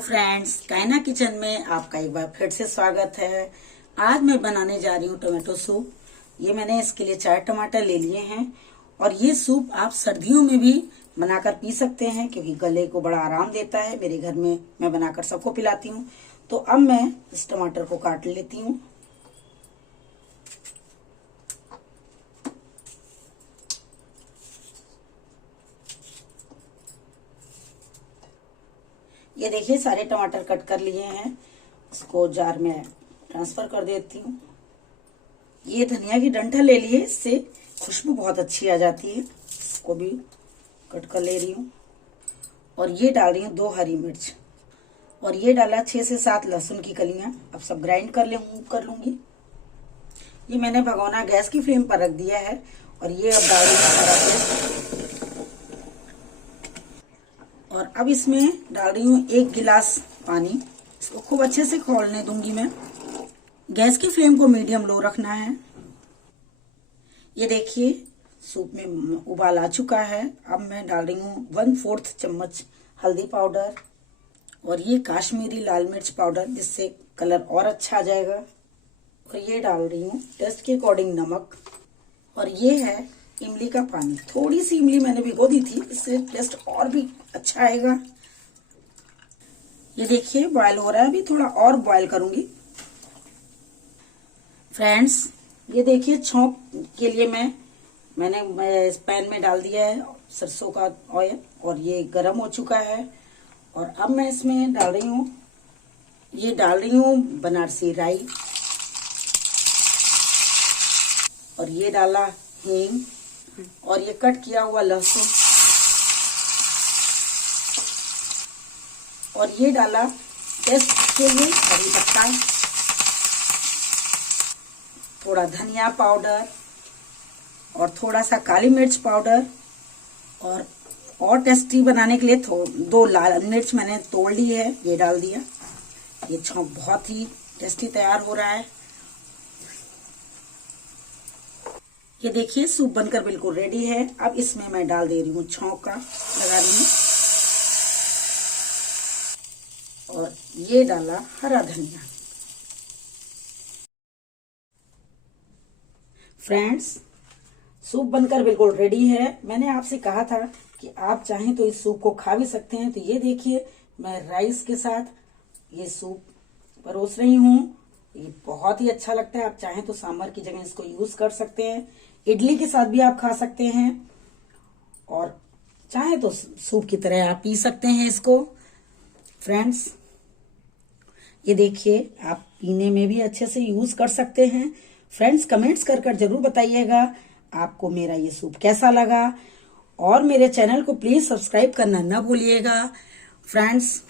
Friends, कायना kitchen में आपका एक बार फिर से स्वागत है। आज मैं बनाने जा रही हूँ टोमेटो सूप। ये मैंने इसके लिए 4 टमाटर ले लिए हैं और ये सूप आप सर्दियों में भी बनाकर पी सकते हैं क्योंकि गले को बड़ा आराम देता है। मेरे घर में मैं बनाकर सबको पिलाती हूँ। तो अब मैं इस टमाटर को काट लेती हूँ। ये देखिए सारे टमाटर कट कर लिए हैं। इसको जार में ट्रांसफर कर देती हूँ। ये धनिया की डंठल ले लिए, इससे खुशबू बहुत अच्छी आ जाती है। इसको भी कट कर ले रही हूँ और ये डाल रही हूँ 2 हरी मिर्च और ये डाला 6 से 7 लहसुन की कलियां। अब सब ग्राइंड कर लूंगी। ये मैंने भगोना गैस की फ्लेम पर रख दिया है और ये अब डाल रही हूँ सारा पेस्ट। और अब इसमें डाल रही हूँ 1 गिलास पानी। इसको खूब अच्छे से खौलने दूंगी मैं। गैस की फ्लेम को मीडियम लो रखना है। ये देखिए सूप में उबाल आ चुका है। अब मैं डाल रही हूँ 1/4 चम्मच हल्दी पाउडर और ये काश्मीरी लाल मिर्च पाउडर, जिससे कलर और अच्छा आ जाएगा। और ये डाल रही हूँ टेस्ट के अकॉर्डिंग नमक और ये है इमली का पानी। थोड़ी सी इमली मैंने भिगो दी थी, इससे टेस्ट और भी अच्छा आएगा। ये देखिए बॉयल हो रहा है, अभी थोड़ा और बॉयल करूंगी। फ्रेंड्स ये देखिए छौंक के लिए मैंने इस पैन में डाल दिया है सरसों का ऑयल और ये गर्म हो चुका है। और अब मैं इसमें डाल रही हूँ बनारसी राई और ये डाला हींग और ये कट किया हुआ लहसुन और ये डाला टेस्ट के लिए करी पत्ता, थोड़ा धनिया पाउडर और थोड़ा सा काली मिर्च पाउडर और टेस्टी बनाने के लिए 2 लाल मिर्च मैंने तोड़ ली है, ये डाल दिया। ये छौंक बहुत ही टेस्टी तैयार हो रहा है। ये देखिए सूप बनकर बिल्कुल रेडी है। अब इसमें मैं डाल दे रही हूँ छौंका लगा रही हूँ और ये डाला हरा धनिया। फ्रेंड्स सूप बनकर बिल्कुल रेडी है। मैंने आपसे कहा था कि आप चाहें तो इस सूप को खा भी सकते हैं। तो ये देखिए मैं राइस के साथ ये सूप परोस रही हूँ। ये बहुत ही अच्छा लगता है। आप चाहें तो सांभर की जगह इसको यूज कर सकते हैं। इडली के साथ भी आप खा सकते हैं और चाहे तो सूप की तरह आप पी सकते हैं इसको। फ्रेंड्स ये देखिए आप पीने में भी अच्छे से यूज कर सकते हैं। फ्रेंड्स कमेंट्स कर जरूर बताइएगा आपको मेरा ये सूप कैसा लगा और मेरे चैनल को प्लीज सब्सक्राइब करना ना भूलिएगा। फ्रेंड्स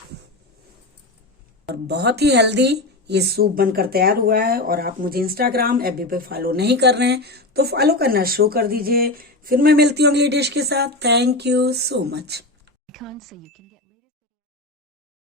और बहुत ही हेल्दी ये सूप बनकर तैयार हुआ है और आप मुझे इंस्टाग्राम एफबी पे फॉलो नहीं कर रहे हैं तो फॉलो करना शुरू कर दीजिए। फिर मैं मिलती हूँ अगली डिश के साथ। Thank you so much.